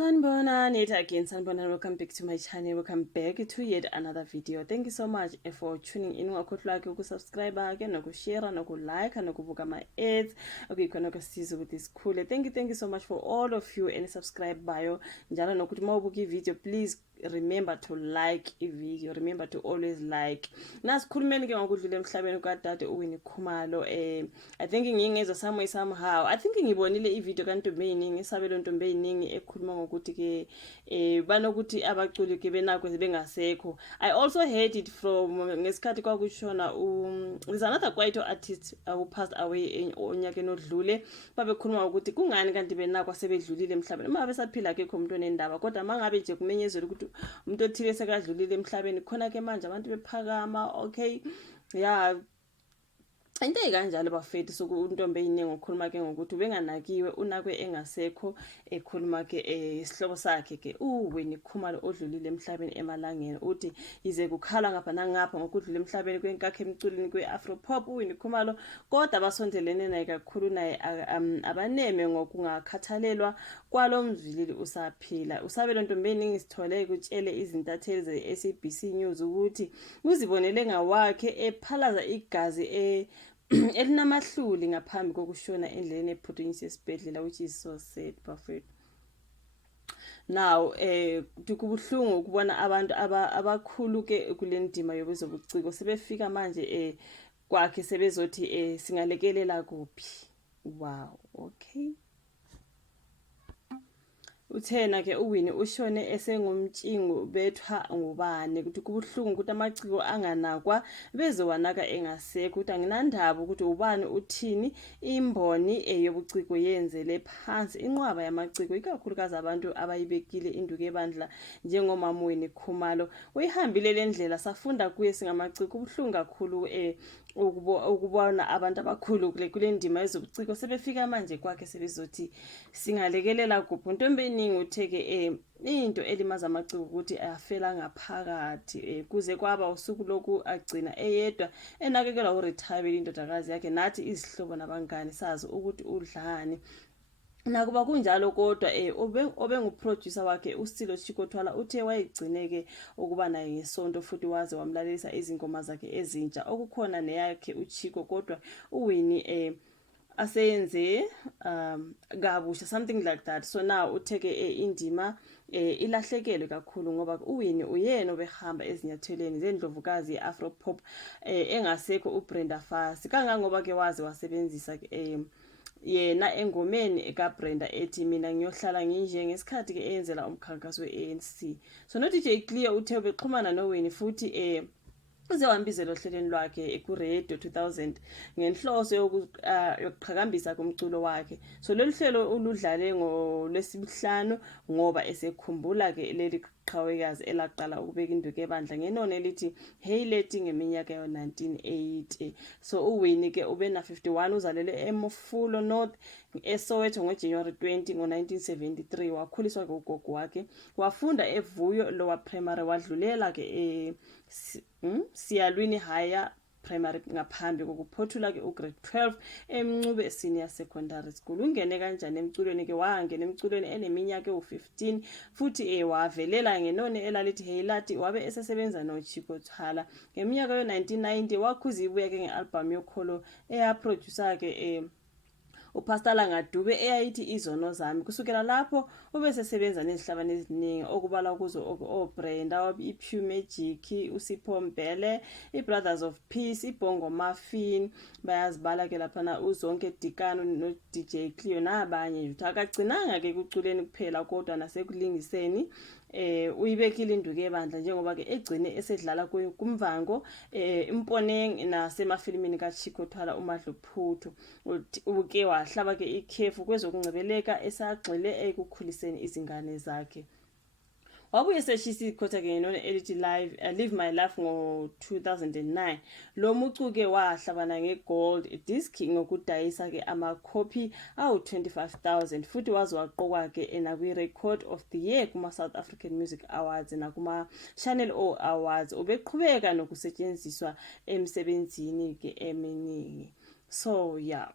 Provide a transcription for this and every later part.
Sanibonani yet again, Sanibonani, welcome back to my channel, welcome back to yet another video. Thank you so much for tuning in. Ungakhohlwa ke ukusubscribe ke nokushare nokulike nokubuka my ads okuyikhona kwesizo ukuthi sikhule. Thank you so much for all of you and subscribe bayo njalo nokuthi mawubuka video, please remember to like a video, remember to always like. Nasikhulumeni ke ngokudlula emhlabeni kaDade uWinnie Khumalo. I think ngingezwe somehow I think ngibonile i video kaNtombi eyiningi, isabelo Ntombi eyiningi ekhuluma ngokuthi ke banokuthi abaculi ke benakwe bengasekho. I also heard it from ngesikhathi kwakushona there's another quite artist who passed away onyakeni odlule, babekhuluma ukuthi kungani kanti benakwa sebedlulile emhlabeni uma besaphila akekho umuntu onendaba, kodwa mangabe nje kumenyezela ukuthi umuntu othile sekadlulile emhlabeni khona ke manje abantu bephakama. Okay, yeah, into ekanjalo bafethu sokuntombi eyiningi ukukhuluma ke ngokuthi ubenganakiwe, unakwe engasekho, ekhuluma ke isihlobo sakhe ke uWinnie Khumalo odlulile emhlabeni emalangeni. Uthi yize kukhala ngapha nangapha ngokudlula emhlabeni kwenkakhe emculini kwe-Afropop uWinnie Khumalo, kodwa basondelene naye kakhulu, naye abaneme ngokungakhathalelwa kwalo mzilili usaphila. Usabelo Ntombi eyiningi sithole kutshele izintatheli ze-SABC News ukuthi uzibonele ngawakhe ephalaza igazi elinamahluli ngaphambi kokushona endleleni ephuthunyiswa esibhedlela, which is so sad bafethu. Now kubuhlungu ukubona abantu abakhulu ke kule ndima yobezobuciko sebefika manje kwakhe sebezothi singalekelela kuphi. Wow, okay. Uthena ke uWinnie ushone esengumtshingo bethwa ngubani, ukuthi kubuhlungu ukuthi amaciko anganakwa bezowanaka engasekho, ukuthi anginandaba ukuthi ubani uthini. Imboni yobuciko yenzele phansi inqwaba yamaciko, ikakhulukazi abantu abayibekile induku ebandla njengomama uWinnie Khumalo. Uyihambile le ndlela, safunda kuye singamaciko. Kubuhlungu kakhulu ukubona abantu abakhulu kule ndima yezobuciko sebefika manje kwakhe sebezothi singalekelela kuphi. Ntombi eningi utheke into elimaza amaciko ukuthi afela ngaphakathi, kuze kwaba usuku lokhu agcina eyedwa enakekelwa uRethabile indodakazi yakhe, nathi izihlobo nabangani sazi ukuthi udlani. Nakuba kunjalo kodwa obenguproducer wakhe uSilo Chikothwala uthe wayegcineke ukuba naye ngesonto futhi waze wamlalisa izingoma zakhe ezintsha okukhona neyakhe uChiko, kodwa uWinnie aseyenze kabusha, something like that. So now utheke indima ilahlekele kakhulu ngoba uWinnie uyena obehamba ezinyathelweni zendlovukazi yeAfropop engasekho uBrenda Fassie, kangangoba ke waze wasebenzisa yena engomeni kaBrenda ethi mina ngiyohlala nginje ngesikhathi ke eyenzela umkhankaso we-ANC. So no DJ Clear uthe ubexhumana noWinnie futhi uze wambizela ohlelweni lwakhe ku-Radio 2000 ngenhloso yokuqhakambisa komculo wakhe. So lolu hlelo uludlale ngolwesihlanu ngoba esekhumbula ke leli qhawekazi elaqala ukubeka induku ebandla ngenono elithi Hey Leti ngeminyaka yo-1980. So uWinnie ke ube na 51, uzalele eMofulo North eSoweto ngoJanuary 20 ngo-1973. Wakhuliswa ke ugogo wakhe, wafunda eVuyo Lower Primary, wadlulela ke Siyalwini Higher Primary ngaphambi kokuphothula ke ugrade 12 eMncube Senior Secondary School. Ungene kanjani emculweni ke? Wangena emculweni eneminyaka u-15 futhi wavelela ngenone elalithi Hey Lati, wabe esesebenza noChikothwala. Ngeminyaka yo-1990 wakhuza ibuya ke ngealbum yokholo eyaproducer ke uPastor Langadube eyayithi Izono Zami. Kusukela lapho ubesesebenza nezihlabane eziningi okubala kuzo oBrenda, iPure Magic, uSipho Mbele, iBrothers of Peace, iBongo Muffin, bayazibala ke laphana uZonke Dikano noDJ Cleo nabanye nje. Akagcinanga ke kuculeni kuphela kodwa nasekulingiseni uyibekile induku ebandla njengoba ke egcine esedlala kumvango Imponeng nasemafilmini kaChikothwala uMadluphuthu. Uke wahlaba ke ikhefu kwezokungcebeleka esagxile ekukhuliseni izingane zakhe. Wabuye seshisa ikhotha ke ngenone elithi Live My Life ngo-2009. Lo mucuke wahlabana ngegold disc ngokudayisa ke amakhophi awu-25,000 futhi waze waqokwa ke nakwi-Record of the Year kuma-South African Music Awards nakuma-Channel O Awards. Ubeqhubeka nokusetshenziswa emsebenzini ke eminingi. So yeah,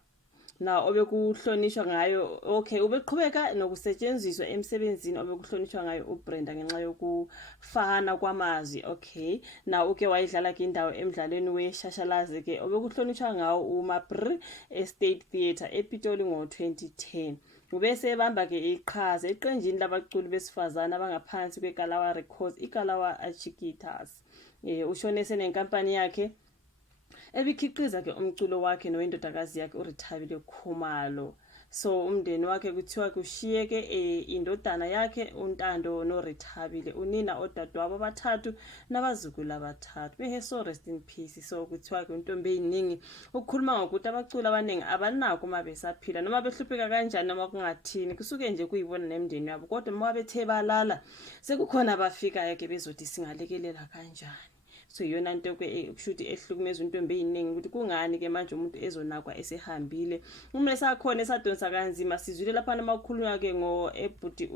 na obekuhlonishwa ngayo. Okay, ubeqhubeka nokusetshenziswa emsebenzini obekuhlonishwa ngayo uBrenda ngenxa yokufana kwamazwi. Okay, na uke wayidlala ke indawo emidlalweni weshashalazi ke obekuhlonishwa ngawo uMapri Estate Theatre ePitoli ngo-2010. Ubese ebamba ke iqhaza eqenjini labaculi besifazana abangaphansi kweKalawa Records, iKalawa Achikitas. Ushone senenkampani yakhe ebikhiqiza ke umculo wakhe noyindodakazi yakhe uRethabile Khumalo. So umndeni wakhe kuthiwa kushiye ke indodana yakhe uNtando noRethabile, unina odadewabo abathathu nabazukulu abathathu. May so rest in peace. So kuthiwa ke untombi eyiningi ukukhuluma ngokuthi abaculi abaningi abanako uma besaphila noma behlupheka kanjani noma kungathini kusuke nje kuyibona nemndeni yabo, kodwa uma bethe balala sekukhona abafikayo ke bezothi singalekelela kanjani. So iyona nto ke kushuthi ehlukumeza untombi eyiningi ukuthi kungani ke manje umuntu ezonakwa esehambile. Uma esakhona esadonsa kanzima sizwile lapha namakhulunywa ke ebhuti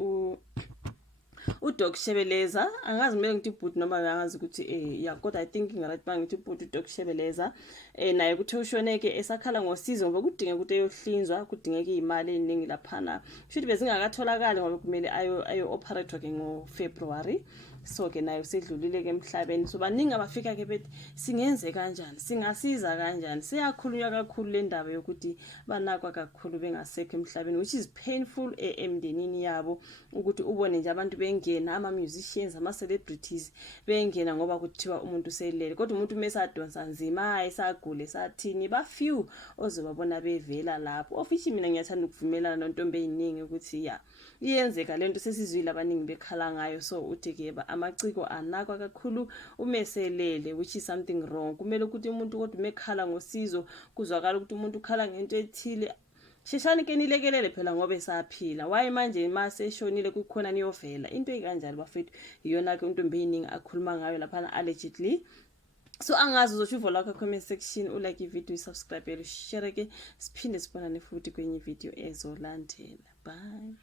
uDoc Shebeleza, angazi kumele ngithi ibhuti noma angazi ukuthi kodwa I think ngiright bangithi ibhuti uDoc Shebeleza naye kuthi ushoneke esakhala ngosizo ngoba kudingeka ukuthi eyohlinzwa, kudingeka imali eningi laphana. Kushuthi bezingakatholakali ngoba kumele ayo operate ke ngoFebruary. So ke nayo sedlulile ke emhlabeni. So baningi abafika ke bethi singenze kanjani, singasiza kanjani. Siyakhulunywa kakhulu le ndaba yokuthi banakwa kakhulu bengasekho emhlabeni, which is painful emndenini yabo, ukuthi ubone nje abantu bengena, ama-musicians, ama-celebrities bengena ngoba kuthiwa umuntu selele, kodwa umuntu mesadonsa nzima esagule sathini ba-few ozobabona bevela lapho. Ofishi mina ngiyathanda ukuvumelana nontombi eyiningi ukuthi iyenzeka lento, sesizwile abaningi bekhala ngayo. So uthi ke amaciko anakwa kakhulu umeselele, which is something wrong. Kumele ukuthi umuntu kodwa umekhala ngosizo kuzwakala ukuthi umuntu ukhala ngento ethile, sheshani ke nilekelele phela ngoba esaphila. Waye manje mase eshonile kukhona niyovela into ekanjalo bafethu. Iyona ke untombi eyiningi akhuluma ngayo lapha allegedly. So angazi uzosho uvo lakho comment section, ulike ivideo, subscribe, share ke siphinde sibonane futhi kwenye video ezolandela. Bye.